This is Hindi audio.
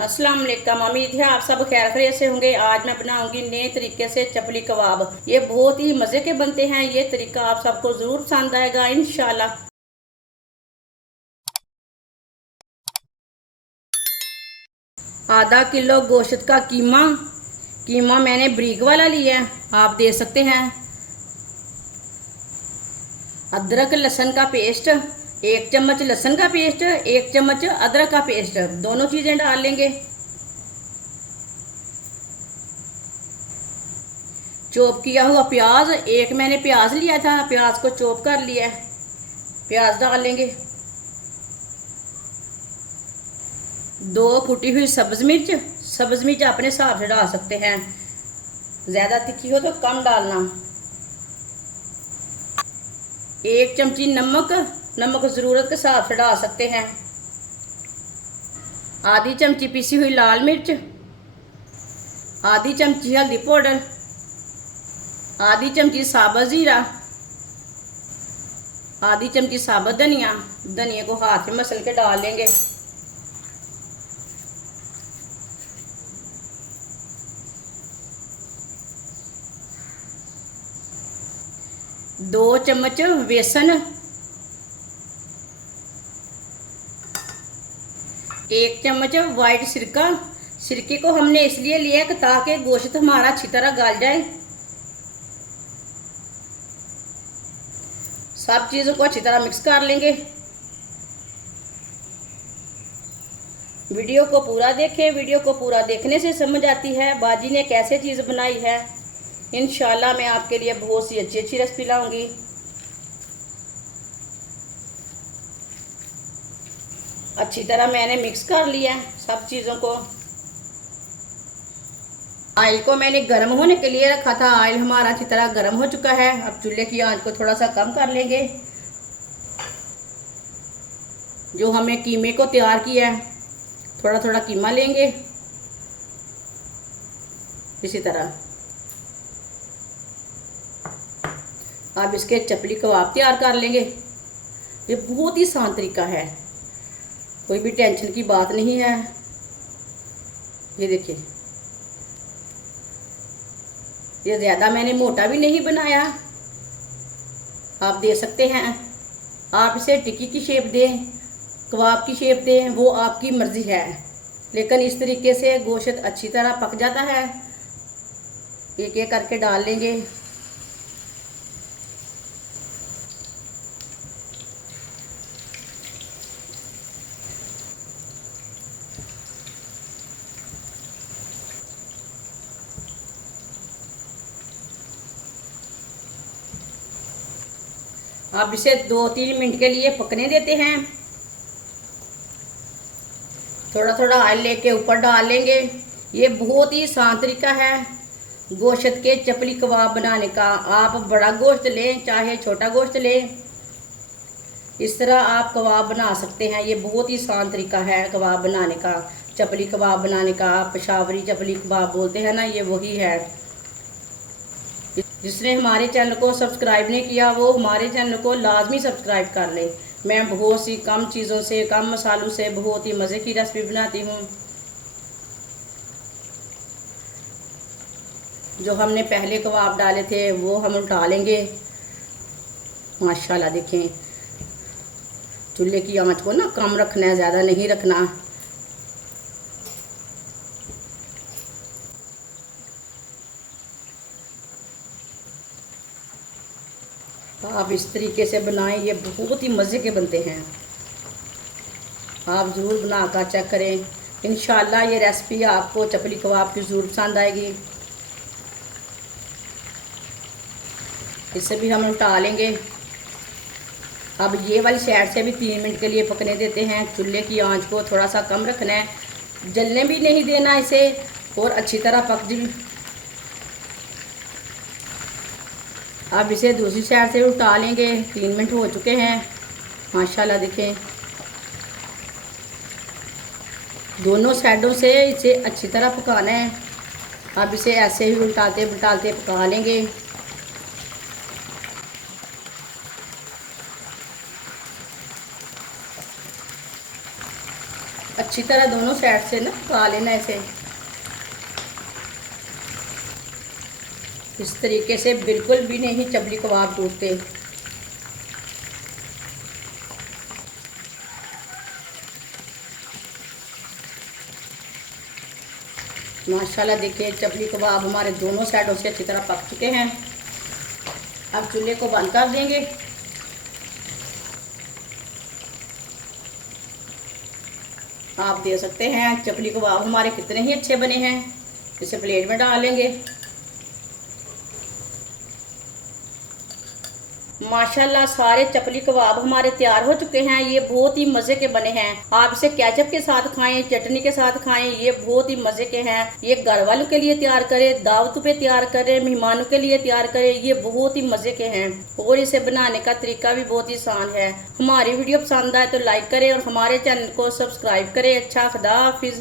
अस्सलाम वालेकुम। उम्मीद है आप सब खैर खैरियत से होंगे। आज मैं बनाऊंगी नए तरीके से चपली कबाब। ये बहुत ही मज़े के बनते हैं। ये तरीका आप सबको ज़रूर पसंद आएगा इंशाल्लाह। आधा किलो गोश्त का कीमा कीमा मैंने ब्रीक वाला लिया है, आप दे सकते हैं। अदरक लहसुन का पेस्ट, 1 चम्मच लहसुन का पेस्ट, 1 चम्मच अदरक का पेस्ट, दोनों चीज़ें डाल लेंगे। चॉप किया हुआ प्याज, एक मैंने प्याज लिया था, प्याज को चॉप कर लिया है, प्याज डाल लेंगे। 2 कुटी हुई सब्ज़ मिर्च अपने हिसाब से डाल सकते हैं, ज़्यादा तीखी हो तो कम डालना। 1 चमची नमक ज़रूरत के हिसाब से डाल सकते हैं। आधी चमची पिसी हुई लाल मिर्च, आधी चमची हल्दी पाउडर, आधी चमची साबुत ज़ीरा, आधी चमची साबुत धनिया को हाथ में मसल के डाल लेंगे। 2 चम्मच बेसन, 1 चम्मच वाइट सिरके को हमने इसलिए लिया कि ताकि गोश्त हमारा अच्छी तरह गल जाए। सब चीज़ों को अच्छी तरह मिक्स कर लेंगे। वीडियो को पूरा देखें, वीडियो को पूरा देखने से समझ आती है बाजी ने कैसे चीज़ बनाई है। इंशाल्लाह मैं आपके लिए बहुत सी अच्छी रेसिपी लाऊंगी। अच्छी तरह मैंने मिक्स कर लिया है सब चीज़ों को। ऑयल को मैंने गर्म होने के लिए रखा था। ऑयल हमारा अच्छी तरह गर्म हो चुका है। अब चूल्हे की आंच को थोड़ा सा कम कर लेंगे। जो हमने कीमे को तैयार किया है, थोड़ा थोड़ा कीमा लेंगे इसी तरह। अब इसके चपली कबाब तैयार कर लेंगे। ये बहुत ही आसान तरीका है, कोई भी टेंशन की बात नहीं है। ये देखिए, ये ज़्यादा मैंने मोटा भी नहीं बनाया, आप दे सकते हैं। आप इसे टिक्की की शेप दें, कबाब की शेप दें, वो आपकी मर्ज़ी है, लेकिन इस तरीके से गोश्त अच्छी तरह पक जाता है। एक एक करके डाल लेंगे। अब इसे 2-3 मिनट के लिए पकने देते हैं। थोड़ा थोड़ा ऑयल लेके ऊपर डाल लेंगे। ये बहुत ही आसान तरीका है गोश्त के चपली कबाब बनाने का। आप बड़ा गोश्त लें चाहे छोटा गोश्त लें, इस तरह आप कबाब बना सकते हैं। ये बहुत ही आसान तरीका है कबाब बनाने का, चपली कबाब बनाने का। पेशावरी चपली कबाब बोलते हैं ना, ये वही है। जिसने हमारे चैनल को सब्सक्राइब नहीं किया वो हमारे चैनल को लाजमी सब्सक्राइब कर ले। मैं बहुत सी कम चीज़ों से, कम मसालों से बहुत ही मज़े की रेसिपी बनाती हूँ। जो हमने पहले कबाब डाले थे वो हम उठा लेंगे। माशाल्लाह देखें, चूल्हे की आंच को ना कम रखना है, ज़्यादा नहीं रखना। आप इस तरीके से बनाएं, ये बहुत ही मज़े के बनते हैं। आप ज़रूर बना कर चेक करें। इंशाल्लाह ये रेसिपी आपको चपली कबाब की ज़रूर पसंद आएगी। इसे भी हम उल्टा लेंगे। अब ये वाली साइड से भी 3 मिनट के लिए पकने देते हैं। चूल्हे की आंच को थोड़ा सा कम रखना है, जलने भी नहीं देना इसे, और अच्छी तरह पक जाए। अब इसे दूसरी साइड से उल्टा लेंगे। 3 मिनट हो चुके हैं। माशाल्लाह देखें, दोनों साइडों से इसे अच्छी तरह पकाना है। अब इसे ऐसे ही उल्टाते उल्टाते पका लेंगे। अच्छी तरह दोनों साइड से ना पका लेना इसे। इस तरीके से बिल्कुल भी नहीं चपली कबाब टूटते। माशाल्लाह देखिए चपली कबाब हमारे दोनों साइडों से अच्छी तरह पक चुके हैं। अब चूल्हे को बंद कर देंगे। आप देख सकते हैं चपली कबाब हमारे कितने ही अच्छे बने हैं। इसे प्लेट में डालेंगे। माशाल्लाह सारे चपली कबाब हमारे तैयार हो चुके हैं। ये बहुत ही मज़े के बने हैं। आप इसे केचप के साथ खाएं, चटनी के साथ खाएं, ये बहुत ही मज़े के हैं। ये घर वालों के लिए तैयार करें, दावत पे तैयार करें, मेहमानों के लिए तैयार करें, ये बहुत ही मज़े के हैं। और इसे बनाने का तरीका भी बहुत ही आसान है। हमारी वीडियो पसंद आए तो लाइक करें और हमारे चैनल को सब्सक्राइब करें। अच्छा, खुदा हाफिज़।